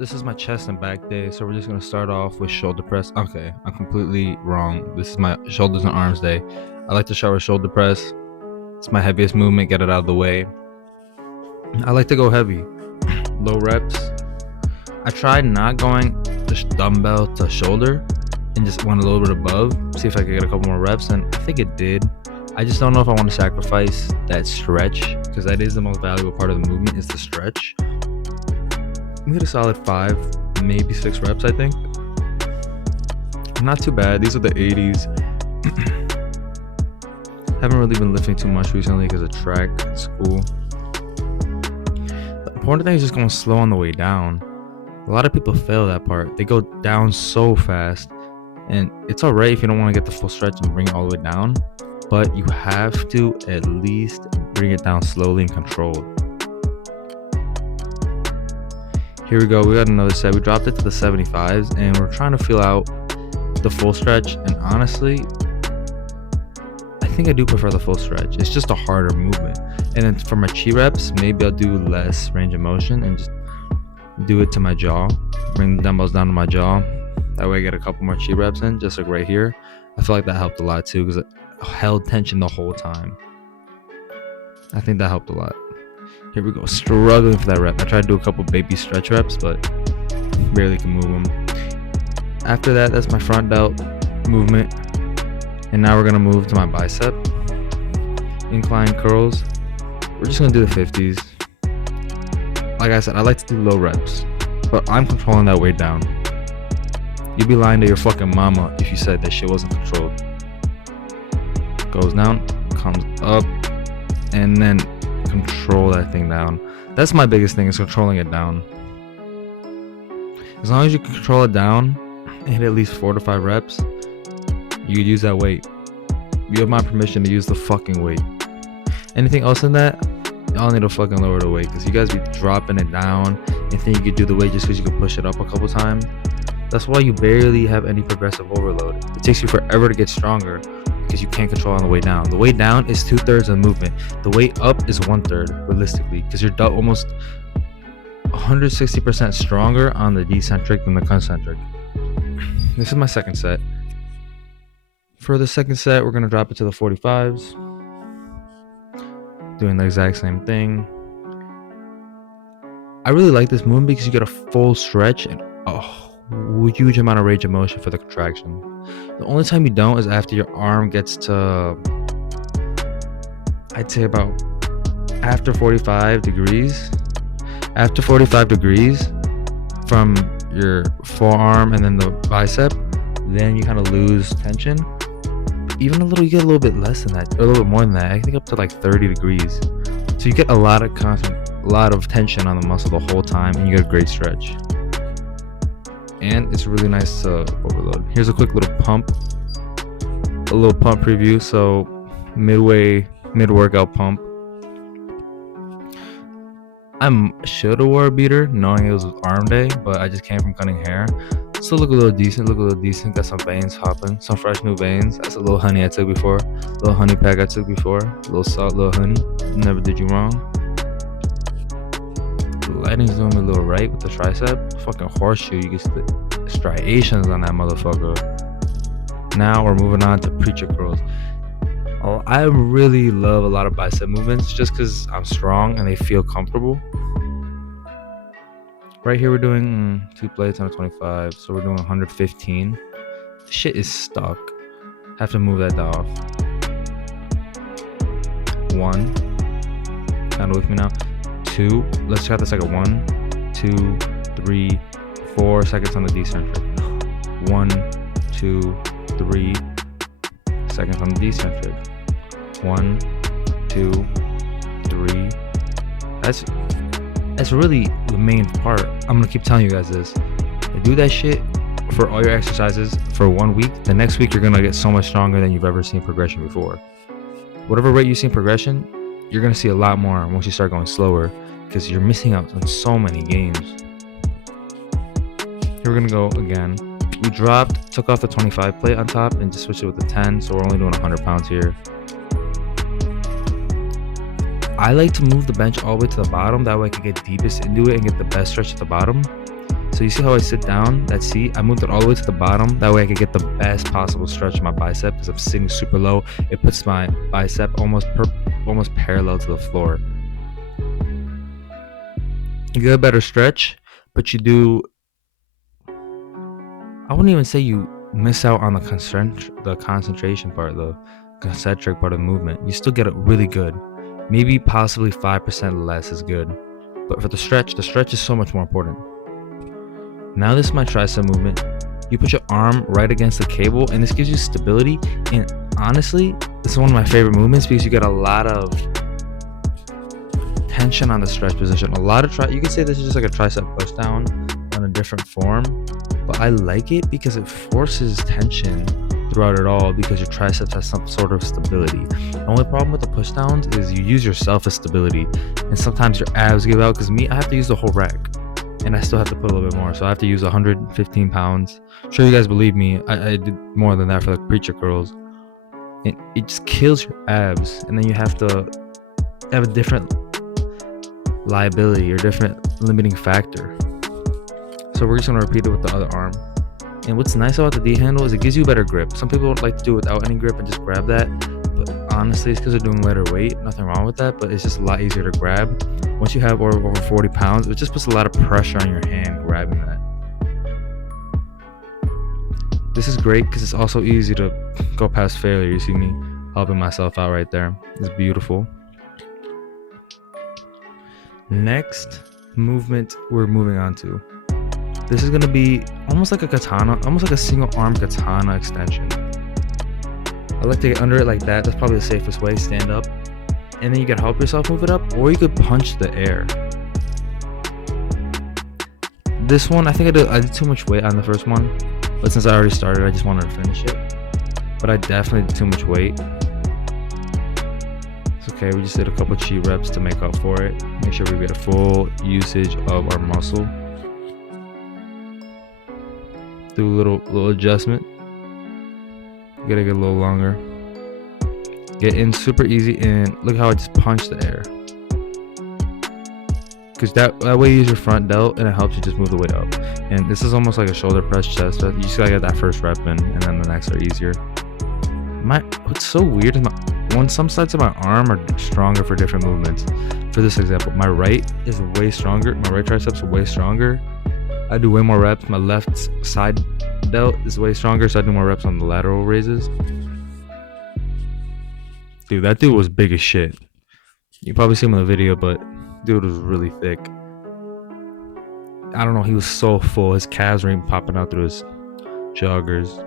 This is my chest and back day, so we're just gonna start off with shoulder press. Okay, I'm completely wrong. This is my shoulders and arms day. I like to start with shoulder press. It's my heaviest movement, get it out of the way. I like to go heavy, low reps. I tried not going just dumbbell to shoulder and just went a little bit above, see if I could get a couple more reps, and I think it did. I just don't know if I want to sacrifice that stretch, because that is the most valuable part of the movement, is the stretch. We hit a solid 5, maybe 6 reps, I think. Not too bad. These are the 80s. Haven't really been lifting too much recently because of track at school. The important thing is just going slow on the way down. A lot of people fail that part. They go down so fast, and it's alright if you don't want to get the full stretch and bring it all the way down, but you have to at least bring it down slowly and controlled. Here we go, we got another set. We dropped it to the 75s and we're trying to feel out the full stretch, and honestly, I think I do prefer the full stretch. It's just a harder movement. And then for my chi reps, maybe I'll do less range of motion and just do it to my jaw. Bring the dumbbells down to my jaw. That way I get a couple more chi reps in, just like right here. I feel like that helped a lot too, because I held tension the whole time. I think that helped a lot. Here we go, struggling for that rep. I tried to do a couple baby stretch reps, but barely can move them. After that, that's my front delt movement. And now we're gonna move to my bicep. Incline curls. We're just gonna do the 50s. Like I said, I like to do low reps, but I'm controlling that weight down. You'd be lying to your fucking mama if you said that shit wasn't controlled. Goes down, comes up, and then control that thing down. That's my biggest thing, is controlling it down. As long as you control it down and hit at least 4 to 5 reps, you could use that weight. You have my permission to use the fucking weight. Anything else than that, y'all need to fucking lower the weight, because you guys be dropping it down and think you could do the weight just because you could push it up a couple times. That's why you barely have any progressive overload. It takes you forever to get stronger, because you can't control on the way down. The way down is 2/3 of the movement. The way up is 1/3, realistically, because you're almost 160% stronger on the decentric than the concentric. This is my second set. For the second set, we're going to drop it to the 45s. Doing the exact same thing. I really like this movement because you get a full stretch and a huge amount of range of motion for the contraction. The only time you don't is after your arm gets to, I'd say about after 45 degrees. After 45 degrees from your forearm and then the bicep, then you kind of lose tension. Even a little, you get a little bit less than that, or a little bit more than that. I think up to like 30 degrees. So you get a lot of tension on the muscle the whole time, and you get a great stretch. And it's really nice to overload. Here's a quick little pump preview. So mid-workout pump. I should have wore a beater knowing it was arm day, but I just came from cutting hair. Still look a little decent. Got some veins hopping, some fresh new veins. That's a little honey I took before. A little honey pack I took before. A little salt, little honey. Never did you wrong. The lighting's doing me a little right with the tricep. Fucking horseshoe. You get the striations on that motherfucker. Now we're moving on to preacher curls. Oh, I really love a lot of bicep movements just because I'm strong and they feel comfortable. Right here we're doing 2 plates on a 25, so we're doing 115. This shit is stuck. Have to move that off. 1. Kind of with me now. 2. Let's try this like a 1, 2, 3, 4 seconds on the decentric. 1, 2, 3 seconds on the decentric. 1, 2, 3. That's really the main part. I'm gonna keep telling you guys this. Do that shit for all your exercises for 1 week. The next week you're gonna get so much stronger than you've ever seen progression before. Whatever rate you've seen progression, you're gonna see a lot more once you start going slower, because you're missing out on so many games. Here we're gonna go again. We took off the 25 plate on top and just switched it with the 10, so we're only doing 100 pounds here. I like to move the bench all the way to the bottom. That way I can get deepest into it and get the best stretch at the bottom. So So you see how I sit down, that seat, I moved it all the way to the bottom. That way I could get the best possible stretch of my bicep because I'm sitting super low. It puts my bicep almost parallel to the floor. You get a better stretch, but you do, I wouldn't even say you miss out on the concentration part, the concentric part of the movement. You still get it really good. Maybe possibly 5% less is good. But for the stretch is so much more important. Now this is my tricep movement. You put your arm right against the cable, and this gives you stability. And honestly, this is one of my favorite movements because you get a lot of tension on the stretch position. You could say this is just like a tricep push down on a different form, but I like it because it forces tension throughout it all because your triceps has some sort of stability. The only problem with the push downs is you use yourself as stability, and sometimes your abs give out. Because I have to use the whole rack, and I still have to put a little bit more, so I have to use 115 pounds. I'm sure you guys believe me, I did more than that for the preacher curls. It just kills your abs, and then you have to have a different liability or different limiting factor. So we're just going to repeat it with the other arm. And what's nice about the D handle is it gives you better grip. Some people like to do it without any grip and just grab that, but honestly it's because they're doing lighter weight. Nothing wrong with that, but it's just a lot easier to grab. Once you have over 40 pounds, it just puts a lot of pressure on your hand grabbing that. This is great because it's also easy to go past failure. You see me helping myself out right there. It's beautiful. Next movement we're moving on to. This is going to be almost like a katana, almost like a single arm katana extension. I like to get under it like that. That's probably the safest way. Stand up, and then you can help yourself move it up, or you could punch the air. This one, I think I did too much weight on the first one, but since I already started, I just wanted to finish it. But I definitely did too much weight. It's okay, we just did a couple cheat reps to make up for it. Make sure we get a full usage of our muscle. Do a little adjustment. You gotta get a little longer. Get in super easy, and look how I just punch the air. Because that way you use your front delt, and it helps you just move the weight up. And this is almost like a shoulder press chest. You just gotta get that first rep in, and then the next are easier. What's so weird is some sides of my arm are stronger for different movements. For this example, my right is way stronger. My right triceps are way stronger. I do way more reps. My left side delt is way stronger, so I do more reps on the lateral raises. Dude, that dude was big as shit. You probably see him in the video, but dude was really thick. I don't know, he was so full. His calves were even popping out through his joggers.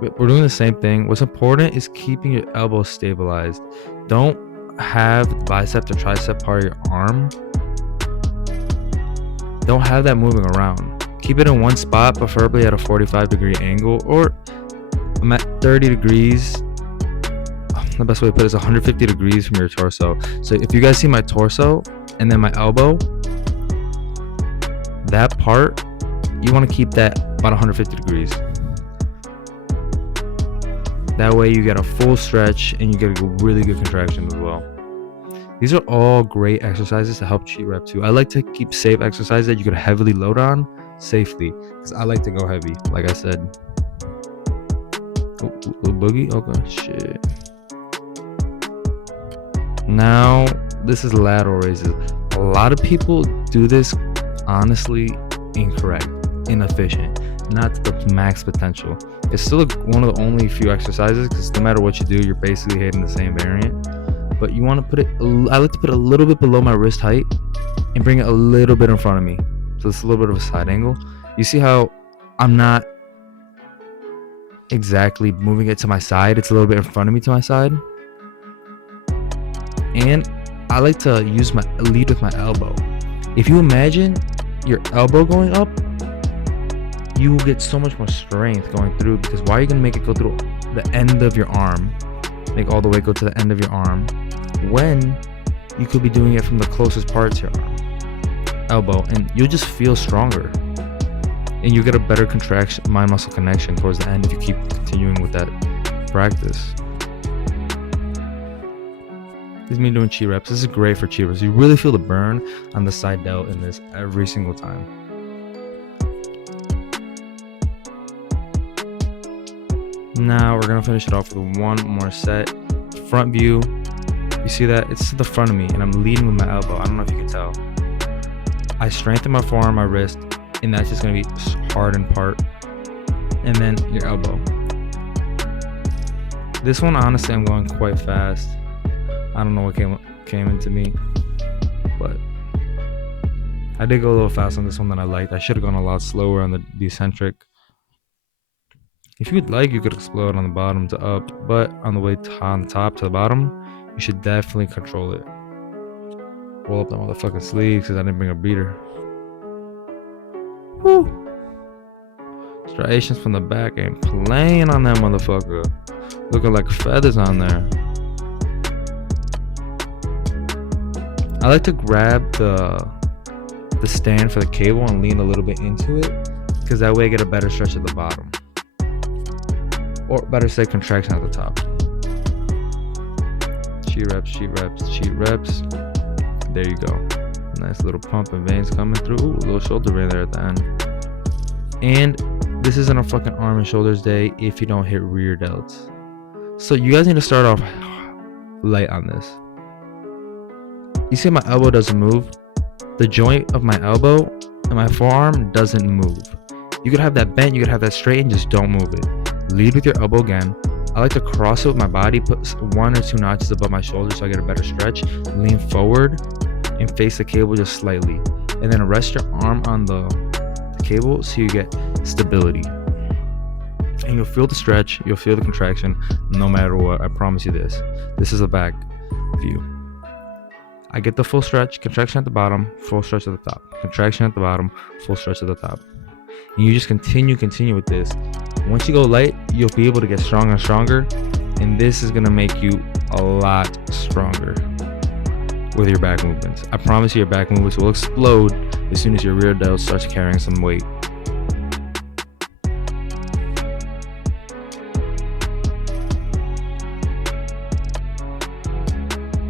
But we're doing the same thing. What's important is keeping your elbows stabilized. Don't have the bicep or tricep part of your arm. Don't have that moving around. Keep it in one spot, preferably at a 45-degree angle, or I'm at 30 degrees. The best way to put it is 150 degrees from your torso. So if you guys see my torso and then my elbow, that part, you want to keep that about 150 degrees. That way you get a full stretch and you get a really good contraction as well. These are all great exercises to help cheat rep too. I like to keep safe exercises that you could heavily load on safely, because I like to go heavy, like I said. Oh, little boogie. Okay, shit. Now this is lateral raises. A lot of people do this honestly incorrect, inefficient, not to the max potential. It's still one of the only few exercises, because no matter what you do, you're basically hitting the same variant. But you want to put it, I like to put it a little bit below my wrist height and bring it a little bit in front of me. So it's a little bit of a side angle. You see how I'm not exactly moving it to my side. It's a little bit in front of me to my side. And I like to lead with my elbow. If you imagine your elbow going up, you will get so much more strength going through, because why are you going to make it go through the end of your arm? Make all the way go to the end of your arm when you could be doing it from the closest part to your arm, elbow, and you'll just feel stronger, and you get a better mind muscle connection towards the end if you keep continuing with that practice. This is me doing cheat reps. This is great for cheat reps. You really feel the burn on the side delt in this every single time. Now we're gonna finish it off with one more set. Front view. You see that? It's to the front of me, and I'm leading with my elbow. I don't know if you can tell. I strengthen my forearm, my wrist, and that's just gonna be hard in part. And then your elbow. This one, honestly, I'm going quite fast. I don't know what came into me, but I did go a little fast on this one that I liked. I should have gone a lot slower on the decentric. If you'd like, you could explode on the bottom to up, but on the way on the top to the bottom, you should definitely control it. Roll up that motherfucking sleeve because I didn't bring a beater. Woo! Striations from the back ain't playing on that motherfucker. Looking like feathers on there. I like to grab the stand for the cable and lean a little bit into it, because that way I get a better stretch at the bottom. Or better say, contraction at the top. Cheat reps, cheat reps, cheat reps. There you go. Nice little pump and veins coming through. Ooh, a little shoulder vein there at the end. And this isn't a fucking arm and shoulders day if you don't hit rear delts. So you guys need to start off light on this. You see my elbow doesn't move? The joint of my elbow and my forearm doesn't move. You could have that bent, you could have that straight, and just don't move it. Lead with your elbow again. I like to cross it with my body, put 1 or 2 notches above my shoulder so I get a better stretch. Lean forward and face the cable just slightly. And then rest your arm on the cable so you get stability. And you'll feel the stretch, you'll feel the contraction, no matter what. I promise you this. This is a back view. I get the full stretch, contraction at the bottom, full stretch at the top. Contraction at the bottom, full stretch at the top. And you just continue with this. Once you go light, you'll be able to get stronger and stronger. And this is gonna make you a lot stronger with your back movements. I promise you your back movements will explode as soon as your rear delt starts carrying some weight.